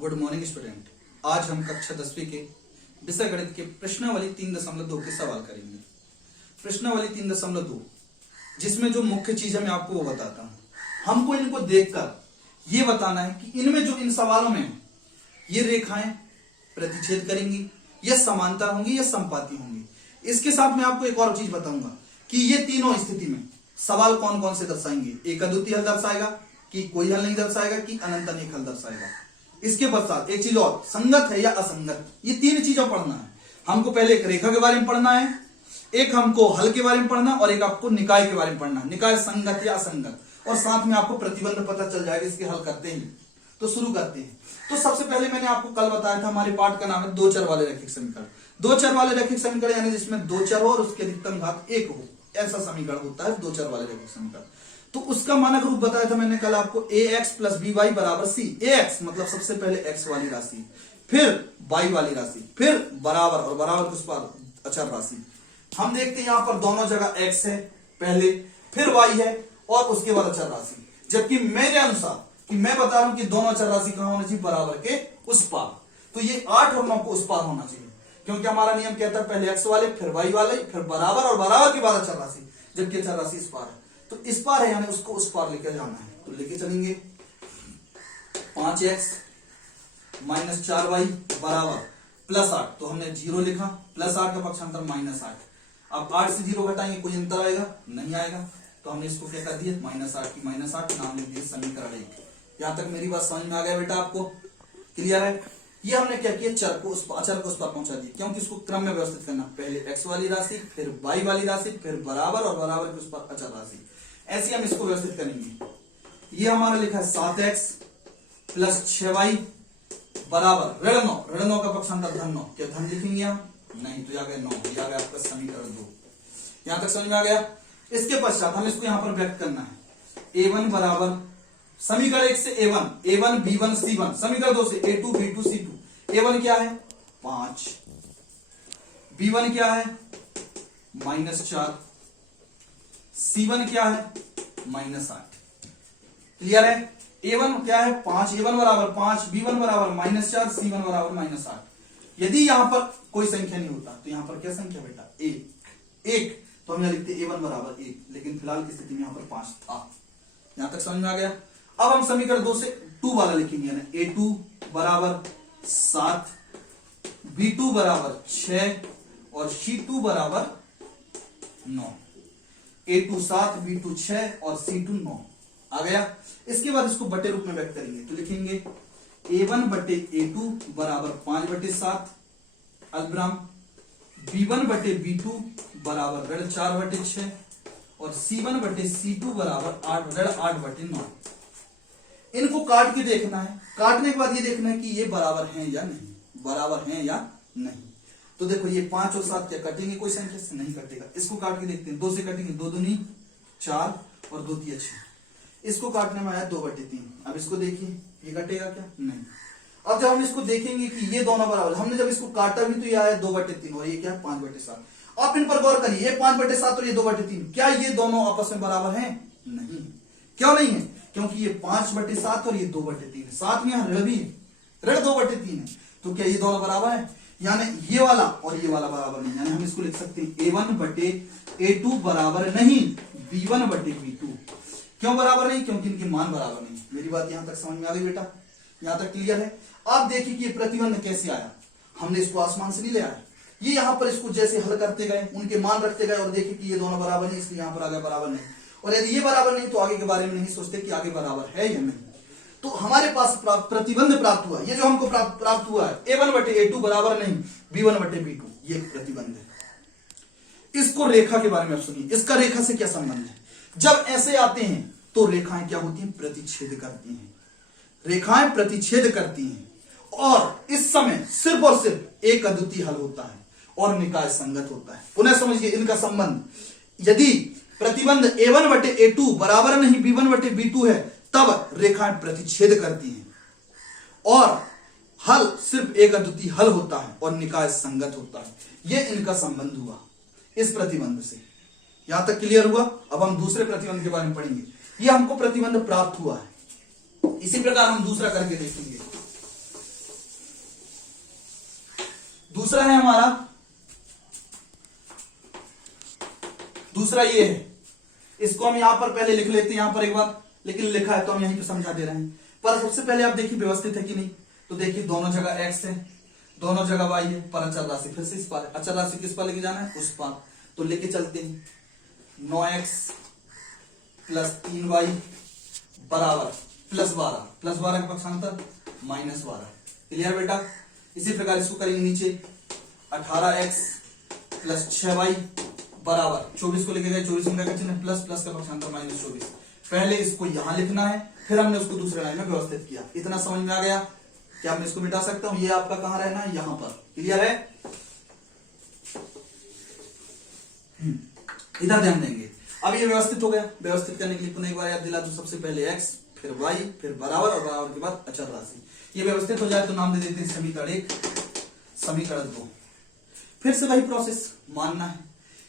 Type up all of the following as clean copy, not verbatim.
Good morning student. आज हम कक्षा 10वीं के विषय गणित के प्रश्नावली 3.2 के सवाल करेंगे। प्रश्नावली 3.2 जिसमें जो मुख्य चीज है मैं आपको वो बताता हूं। हमको इनको देखकर ये बताना है कि इनमें जो इन सवालों में ये रेखाएं प्रतिच्छेद करेंगी, या समांतर होंगी या समपाती होंगी। इसके साथ मैं आपको एक और चीज बताऊंगा कि ये तीनों स्थिति में सवाल कौन कौन से दर्शाएंगे। एक अद्वितीय हल दर्शाएगा, कि कोई हल नहीं दर्शाएगा, कि अनंत अनेक हल दर्शाएगा। इसके पश्चात एक चीज और, संगत है या असंगत, ये तीन चीजों पढ़ना है हमको। पहले एक रेखा के बारे में पढ़ना है, एक हमको हल के बारे में पढ़ना, और एक आपको निकाय के बारे में पढ़ना है, निकाय संगत या असंगत। और साथ में आपको प्रतिबंध पता चल जाएगा इसके हल करते ही। तो शुरू करते हैं। तो सबसे पहले मैंने आपको कल बताया था, हमारे पाठ का नाम है दो चर वाले रैखिक समीकरण। दो चर वाले रैखिक समीकरण यानी जिसमें दो चर हो और उसके अधिकतम घात 1 हो, ऐसा समीकरण होता है दो चर वाले रैखिक समीकरण। तो उसका मानक रूप बताया था मैंने कल आपको, ax प्लस by बराबर c। ax मतलब सबसे पहले x वाली राशि, फिर y वाली राशि, फिर बराबर, और बराबर के उस पर अचर राशि। हम देखते हैं यहां पर दोनों जगह x है पहले, फिर y है, और उसके बाद अचर राशि। जबकि मेरे अनुसार कि मैं बता रहा हूं कि दोनों अचर राशि कहां होना चाहिए, बराबर के उस पार। तो ये 8 और 9 को उस पार होना चाहिए, क्योंकि हमारा नियम कहता है पहले x वाले, फिर y वाले, फिर बराबर, और बराबर के बाद अचर राशि। जबकि अचर राशि इस पार है, तो इस पार है यानी उसको उस पार लेकर जाना है। तो लेके चलेंगे 5x माइनस 4y बराबर प्लस 8। तो हमने 0 लिखा, प्लस 8 का पक्षांतर माइनस 8। अब 8 से 0 घटाएंगे, कोई अंतर आएगा नहीं आएगा, तो हमने इसको क्या कर दिया, माइनस 8 की माइनस 8 नाम लिख दिया समीकरण 1। यहां तक मेरी बात समझ में आ गया बेटा, आपको क्लियर है। ये हमने क्या किया, चर को उस अचर को उस पर पहुंचा दिया, क्योंकि इसको क्रम में व्यवस्थित करना, पहले x वाली राशि, फिर y वाली राशि, फिर बराबर, और बराबर के उस पर अचर राशि। ऐसे हम इसको व्यवस्थित करेंगे। ये हमारा लिखा है 7x प्लस 6y बराबर ऋण 9। ऋण 9 का पक्षांतर धन 9। क्या धन लिखेंगे यहां, नहीं, तो आ गया 9। आ गया आपका समीकरण 2। यहां तक समझ में आ गया। इसके पश्चात हम इसको यहां पर व्यक्त करना है। a1 बराबर समीकरण 1 से a1 b1 c1, समीकरण 2 से a2 b2 c2। a1 क्या है 5, b1 क्या है -4, c1 क्या है -8। क्लियर है। a1 क्या है 5, a1 बराबर 5, b1 बराबर -4, c1 बराबर -8। यदि यहां पर कोई संख्या नहीं होता तो यहां पर क्या संख्या बेटा, 1, तो हम यहां लिखते a1 बराबर 1, लेकिन फिलहाल की स्थिति में यहां पर 5 था। यहां तक समझ में आ गया। अब हम समीकरण 2 से 2 वाला लिखेंगे, यानी a2 बराबर 7, b2 बराबर 6, और c2 बराबर 9। a2 7, b2 6, और c2 9 आ गया। इसके बाद इसको बटे रूप में व्यक्त करेंगे, तो लिखेंगे a1 बटे a2 बराबर 5/7 अल्पविराम, b1 बटे b2 बराबर ऋण 4/6, और c1 बटे c2 बराबर 8/9। इनको काट के देखना है। काटने के बाद ये देखना है कि ये बराबर हैं या नहीं, बराबर हैं या नहीं। तो देखो ये 5 और 7 क्या कटेंगे, कोई संख्या से नहीं कटेगा। इसको काट के देखते हैं, 2 से कटेंगे, 2 दूनी 4 और 2 तिया 6। इसको काटने में आया 2/3। अब इसको देखिए, ये कटेगा क्या, नहीं। अब जब हम इसको देखेंगे कि ये दोनों बराबर, हमने जब इसको काटा भी तो ये आया 2/3, और ये क्या है 5/7। आप इन पर गौर करिए, ये 5/7 और ये 2/3, क्या ये दोनों आपस में बराबर हैं, नहीं। क्यों नहीं है, क्योंकि ये 5/7 और ये 2/3 है, साथ में ऋण भी ऋण 2/3 है। तो क्या ये दोनों बराबर है, यानी ये वाला और ये वाला बराबर नहीं। यानी हम इसको लिख सकते हैं a1 बटे a2 बराबर नहीं b1 बटे b2। क्यों बराबर नहीं, क्योंकि इनके मान बराबर नहीं। मेरी बात यहां तक समझ में आ गई बेटा, यहां तक क्लियर है। आप देखिए कि ये प्रतिबंध कैसे आया, हमने इसको आसमान से नहीं ले आया। ये यहां पर इसको जैसे हल करते गए, उनके मान रखते गए, और देखिए कि ये दोनों बराबर नहीं, इसलिए यहां पर आ गया बराबर नहीं। और यदि ये बराबर नहीं तो आगे के बारे में नहीं सोचते कि आगे बराबर है या नहीं। तो हमारे पास प्रतिबंध प्राप्त हुआ। ये जो हमको प्राप्त हुआ है a1 बटे a2 बराबर नहीं b1 बटे b2, ये प्रतिबंध है। इसको रेखा के बारे में आप सुनिए, इसका रेखा से क्या संबंध है। जब ऐसे आते हैं तो रेखाएं क्या होती हैं, प्रतिच्छेद करती हैं। रेखाएं प्रतिच्छेद करती हैं, और इस समय सिर्फ और सिर्फ एक अद्वितीय हल होता है और निकाय संगत होता है। पुनः समझिए इनका संबंध। यदि प्रतिबंध a1 बटे a2 बराबर नहीं b1 बटे b2 है, तब रेखाएं प्रतिच्छेद करती हैं, और हल सिर्फ एक अद्वितीय हल होता है और निकाय संगत होता है। यह इनका संबंध हुआ इस प्रतिबंध से। यहां तक क्लियर हुआ। अब हम दूसरे प्रतिबंध के बारे में पढ़ेंगे। यह हमको प्रतिबंध प्राप्त हुआ है, इसी प्रकार हम दूसरा करके देखेंगे। दूसरा है हमारा, दूसरा ये है, इसको हम यहां पर पहले लिख लेते हैं यहां पर एक बार, लेकिन लिखा है तो हम यहीं पे समझा दे रहे हैं। पर सबसे पहले आप देखिए व्यवस्थित है कि नहीं, तो देखिए दोनों जगह x है, दोनों जगह y है, पर अचर राशि फिर से इस पार, अचर राशि किस पार लेके जाना है, उस पार, तो लेके चलते हैं 9x प्लस 3y बराबर प्लस 12 का पक्षांतर -12। क्लियर बेटा। इसी प्रकार इसको करेंगे नीचे 18x प्लस 6y बराबर 24 को लेके गए, 24 में क्या चिन्ह प्लस, प्लस का पक्षांतर -24। पहले इसको यहां लिखना है, फिर हमने उसको दूसरे लाइन में व्यवस्थित किया। इतना समझ में आ गया? क्या मैं इसको मिटा सकता हूं? ये आपका कहां रहना है, यहां पर। क्लियर है? इधर ध्यान देंगे। अब ये व्यवस्थित हो गया। व्यवस्थित करने के लिए पुनः एक बार याद दिला दूं, सबसे पहले x फिर y फिर बराबर, और बराबर के बाद अचर राशि। ये व्यवस्थित हो जाए तो नाम दे देते हैं समीकरण 1, समीकरण 2। फिर से वही प्रोसेस मानना है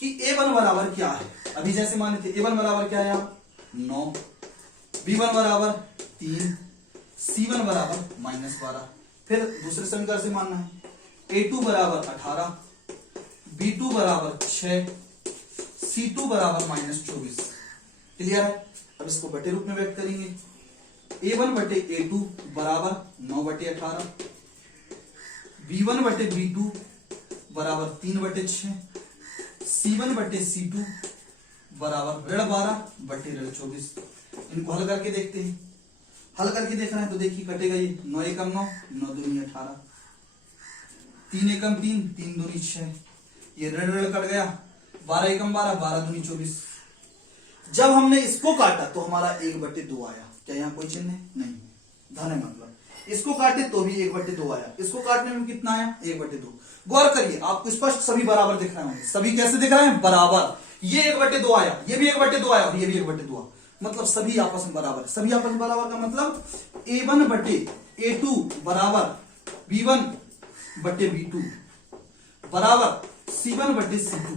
कि a1 बराबर क्या है। अभी जैसे माने थे a1 बराबर क्या है, यहाँ 9, b1 बराबर 3, c1 बराबर -12। फिर दूसरे समीकरण से मानना है a2 बराबर 18, b2 बराबर 6, c2 बराबर -24। क्लियर है? अब इसको बटे रूप में व्यक्त करेंगे। a1 बटे a2 बराबर 9 बटे 18, b1 बटे b2 बराबर 3 बटे 6, c1 बटे c2 बराबर -12 बटे -24। इनको हल करके देखते हैं। हल करके देख रहे हैं तो देखिए कटेगा ये 9 एकम 9, 9 दूनी 18, 3 एकम 3, 3 दूनी 6, ये ऋण कट गया, 12 एकम 12, 12 दूनी 24। जब हमने इसको काटा तो हमारा 1/2 आया। क्या यहाँ कोई चिन्ह है? नहीं, धन है मतलब। इसको काटे तो भी 1/2 आया, इसको काटने में कितना आया? 1/2। गौर करिए, आपको स्पष्ट सभी बराबर दिख रहे होंगे। सभी कैसे दिख रहे हैं? बराबर। ये 1/2 आया, ये भी 1/2 आया, और ये भी 1/2, मतलब सभी आपस में बराबर। सभी आपस में बराबर का मतलब a1 बटे a2 बराबर b1 बटे b2 बराबर c1 बटे c2।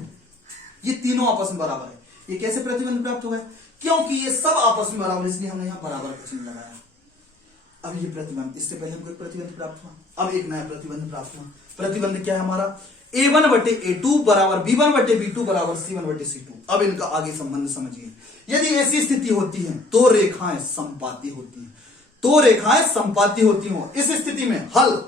ये तीनों आपस में बराबर है। ये कैसे प्रतिबंध प्राप्त हो गया? क्योंकि ये सब आपस में बराबर, इसलिए हमने यहां बराबर का चिन्ह लगाया। अब ये प्रतिबंध, इससे पहले हमको एक प्रतिबंध प्राप्त हुआ, अब एक नया प्रतिबंध प्राप्त हुआ। प्रतिबंध क्या है हमारा? a1 बटे a2 बराबर b1 बटे b2 बराबर c1 बटे c2। अब इनका आगे संबंध समझिए। यदि ऐसी स्थिति होती है तो रेखाएं संपाती होती हैं, तो रेखाएं संपाती होती हो। इस स्थिति में हल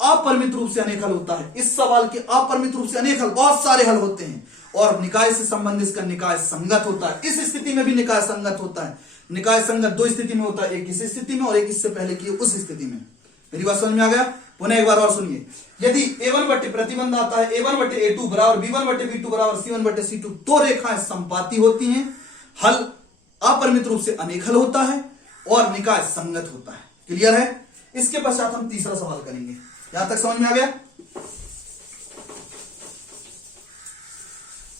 अपरिमित रूप से अनेक हल होता है। इस सवाल के अपरिमित रूप से अनेक हल, बहुत सारे हल होते हैं, और निकाय से संबंधित इसका निकाय संगत होता है। इस स्थिति में भी निकाय संगत होता है। निकाय संगत दो स्थिति में होता है, एक इस स्थिति में और एक इससे पहले की उस स्थिति में। मेरी बात समझ में आ गया? पुनः एक बार और सुनिए। यदि a1 बटे प्रतिबंध आता है a1 बटे a2 बराबर b1 बटे b2 बराबर c1 बटे c2, तो रेखाएं संपाती होती हैं, हल अपरिमित रूप से अनेक हल होता है और निकाय संगत होता है। क्लियर है? इसके पश्चात हम तीसरा सवाल करेंगे। यहां तक समझ में आ गया?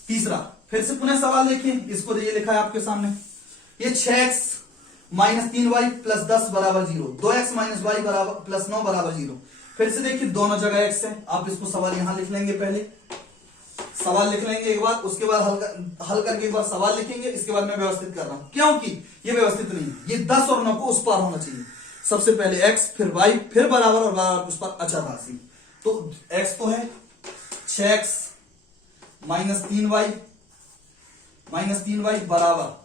तीसरा, फिर से पुनः सवाल देखिए। इसको ये लिखा है आपके सामने, ये 6x माइनस 3y प्लस 10 बराबर 0, 2x माइनस y बराबर प्लस 9 बराबर 0। फिर से देखिए दोनों जगह x है। आप इसको सवाल यहां लिख लेंगे, पहले सवाल लिख लेंगे एक बार, उसके बाद हल करके एक बार सवाल लिखेंगे। इसके बाद मैं व्यवस्थित कर रहा हूं, क्योंकि ये व्यवस्थित नहीं है। ये 10 और 9 को उस पार होना चाहिए। सबसे पहले x फिर y फिर बराबर और बराबर उस पर अचर राशि। तो x तो है 6x माइनस 3y बराबर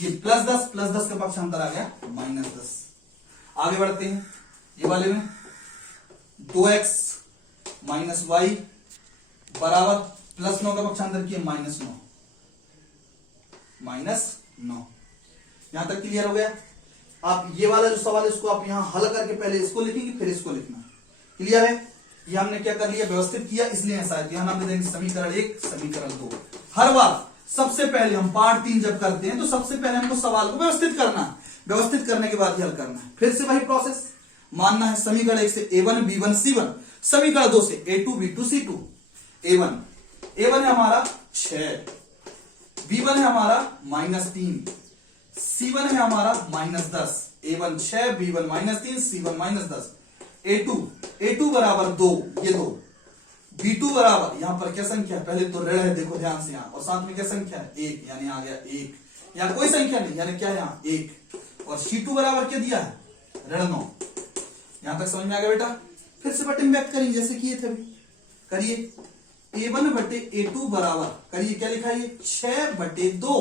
ये प्लस 10 का पक्षांतर आ गया -10। आगे बढ़ते हैं, ये वाले में 2x माइनस y बराबर प्लस 9 का पक्षांतर किया -9। यहां तक क्लियर हो गया? आप ये वाला जो सवाल है इसको आप यहां हल करके पहले इसको लिखेंगे फिर इसको लिखना। क्लियर है? ये हमने क्या कर लिया? व्यवस्थित किया, इसलिए ऐसा है। यहां नाम दे देंगे समीकरण 1, समीकरण 2। हर बार सबसे पहले हम पार्ट 3 जब करते हैं तो सबसे पहले हमको सवाल को व्यवस्थित करना है, व्यवस्थित करने के बाद ही हल करना है। फिर से वही प्रोसेस मानना है। समीकरण 1 से a1 b1 c1, समीकरण 2 से a2 b2 c2। a1 है हमारा 6, b1 है हमारा -3, c1 है हमारा -10। a1 6, b1 -3, c1 -10। a2 बराबर 2, ये 2। b2 बराबर, यहां पर क्या संख्या है? पहले तो ऋण है, देखो ध्यान से यहां, और साथ में क्या संख्या है? 1, यानी आ गया 1। यहां कोई संख्या नहीं, यानी क्या है यहां 1। और c2 बराबर क्या दिया है? ऋण 9। यहां तक समझ में आ गया बेटा? फिर से बटे में व्यक्त करेंगे जैसे किए थे अभी। करिए a1 बटे a2 बराबर, करिए क्या लिखा है ये 6/2।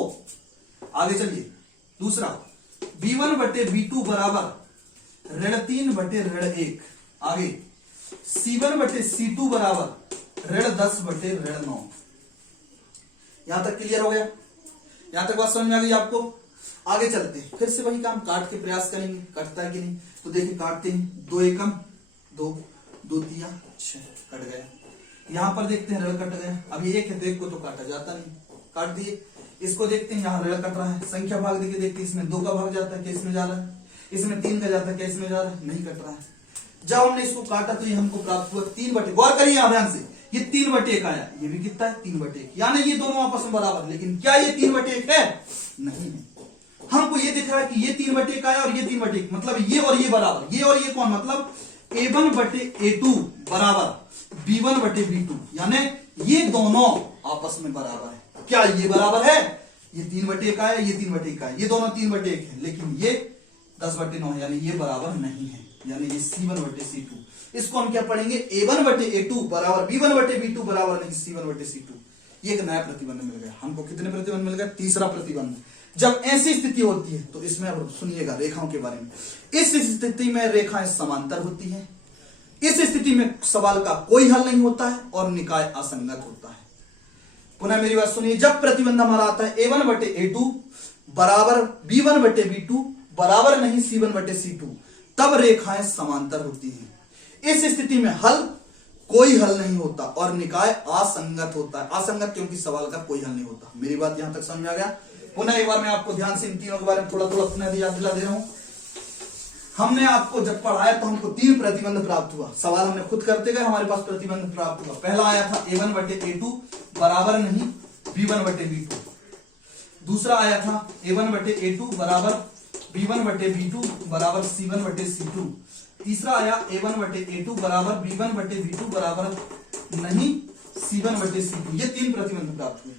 आगे चलिए दूसरा b1 बटे b2 बराबर -3/1। आगे c1 बटे c2 बराबर -10/9। यहां तक क्लियर हो गया? यहां तक बात समझ में आ गई आपको? आगे चलते हैं, फिर से वही काम काट के प्रयास करेंगे, कटता है कि नहीं। तो देखिए काटते हैं, 2 एकम 2, 2 तिया 6, कट गया। यहां पर देखते हैं ऋण कट गया। अब ये 1 है तो 1 को तो काटा जाता नहीं, काट दिए। इसको देखते हैं, यहाँ ऋण कट रहा है, संख्या भाग देके देखते हैं, इसमें 2 का भाग जाता है, क्या इसमें जा रहा है? इसमें 3 का जाता है, क्या इसमें जा रहा है? नहीं कट रहा है। जब हमने इसको काटा तो ये हमको प्राप्त हुआ 3/, गौर करिए यहाँ ध्यान से, ये 3/1 आया, ये भी कितना है 3/1, यानी ये दोनों आपस में बराबर। लेकिन क्या ये 3/1 है? नहीं है। हमको ये दिख रहा है कि ये 3/1 आया और ये 3/1, मतलब ये और ये बराबर, ये और ये कौन, मतलब a1 बटे a2 बराबर b1 बटे b2, यानी ये दोनों आपस में बराबर है। क्या ये बराबर है? ये 3/1 आया, ये 3/1 आया, ये दोनों 3/1 है, लेकिन ये 10/9 यानी ये बराबर नहीं है, यानी ये c1 बटे c2। इसको हम क्या पढ़ेंगे? a1 बटे a2 बराबर b1 बटे b2 बराबर नहीं c1 बटे c2। ये एक नया प्रतिबंध मिल गया हमको। कितने प्रतिबंध मिल गए? तीसरा प्रतिबंध। जब ऐसी स्थिति होती है तो इसमें अब सुनिएगा रेखाओं के बारे में। इस स्थिति में रेखाएं समांतर होती हैं। इस स्थिति में सवाल का कोई हल नहीं होता है और निकाय असंगत होता है। पुनः मेरी बात सुनिए, जब प्रतिबंध हमारा आता है a1 बटे a2 बराबर b1 बटे b2 बराबर नहीं c1 बटे c2, तब रेखाएं समांतर होती हैं। इस स्थिति में हल कोई हल नहीं होता और निकाय असंगत होता है। असंगत क्योंकि सवाल का कोई हल नहीं होता। मेरी बात यहां तक समझ में आ गया? पुनः एक बार मैं आपको ध्यान से इन तीनों के बारे में थोड़ा थोड़ा पुनः याद दिला दे रहा हूं। हमने आपको जब पढ़ाया तो हमको 3 प्रतिबंध प्राप्त हुआ। सवाल हमने खुद करते गए, हमारे पास प्रतिबंध प्राप्त हुआ। पहला आया था a1 बटे a2 बराबर नहीं b1 बटे b2। दूसरा आया था a1 बटे a2 बराबर b1 बटे b2 बराबर c1 बटे c2। तीसरा आया a1 बटे a2 बराबर b1 बटे b2 बराबर नहीं c1 बटे c2। ये 3 प्रतिबंध प्राप्त हुए।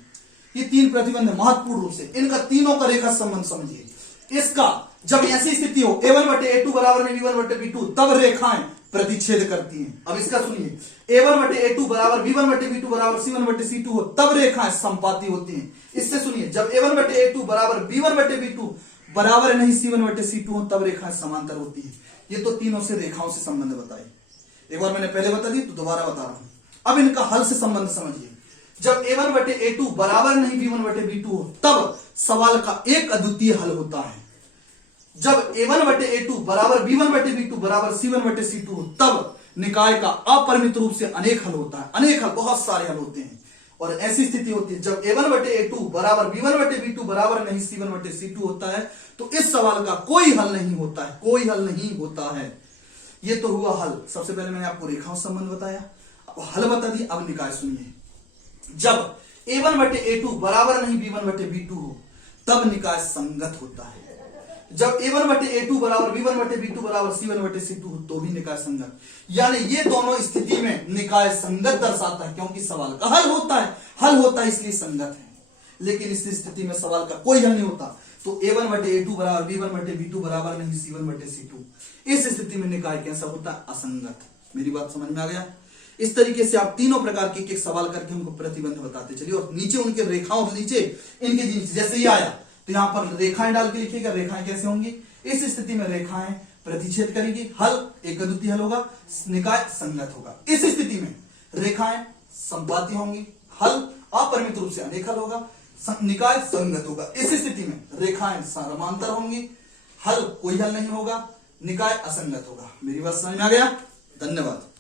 ये 3 प्रतिबंध महत्वपूर्ण रूप से, इनका तीनों का रेखा संबंध समझिए। इसका जब ऐसी स्थिति हो a1 बटे a2 बराबर में b1 बटे b2, तब रेखाएं प्रतिच्छेद करती हैं। अब इसका सुनिए, a1 बटे a2 बराबर b1 बटे b2 बराबर c1 बटे c2 हो, तब रेखाएं संपाती होती हैं। इससे सुनिए, जब a1 बटे a2 बराबर b1 बटे b2 बराबर नहीं c1 बटे c2 हो, तब रेखाएं समांतर होती हैं। ये तो तीनों से रेखाओं से संबंध बताए। एक बार मैंने पहले बता दी तो दोबारा बता रहा हूं। अब इनका हल से संबंध समझिए। जब a1 बटे a2 बराबर नहीं b1 बटे b2 हो, तब सवाल का एक अद्वितीय हल होता है। जब a1 बटे a2 बराबर b1 बटे b2 बराबर c1 बटे c2 हो, तब निकाय का अपरिमित रूप से अनेक हल होता है। अनेक हल, बहुत सारे हल होते हैं। और ऐसी स्थिति होती है जब a1 बटे a2 बराबर b1 बटे b2 बराबर नहीं c1 बटे c2 होता है, तो इस सवाल का कोई हल नहीं होता है, कोई हल नहीं होता है। ये तो हुआ हल। सबसे पहले मैंने आपको रेखाओं संबंध बताया, अब हल बता दी। अब निकाय सुनिए, जब a1 बटे a2 बराबर नहीं b1 बटे b2 हो, तब निकाय संगत होता है। जब a1 बटे a2 बराबर b1 बटे b2 बराबर c1 बटे c2 हो, तो भी निकाय संगत। यानी ये दोनों स्थिति में निकाय संगत दर्शाता है, क्योंकि सवाल का हल होता है। हल होता है इसलिए संगत है। लेकिन इस स्थिति में सवाल का कोई हल नहीं होता, तो a1 बटे a2 बराबर b1 बटे b2 बराबर नहीं c1 बटे c2। इस स्थिति में निकाय कैसा होता है? असंगत। मेरी बात समझ में आ गया? इस तरीके से आप तीनों प्रकार के एक सवाल करके हमको प्रतिबंध बताते चलिए, और नीचे उनके रेखाओं नीचे इनके जैसे ये आया तो यहां पर रेखाएं डाल के लिखिएगा। रेखाएं कैसे होंगी? इस स्थिति में रेखाएं प्रतिच्छेद करेगी, हल एक अद्वितीय हल होगा, निकाय संगत होगा। इस स्थिति में रेखाएं संपाती होंगी, हल अपरिमित रूप से अनेक हल होगा, निकाय संगत होगा। इस स्थिति में रेखाएं समांतर होंगी, हल कोई हल नहीं होगा, निकाय असंगत होगा। मेरी बात समझ में आ गया? धन्यवाद।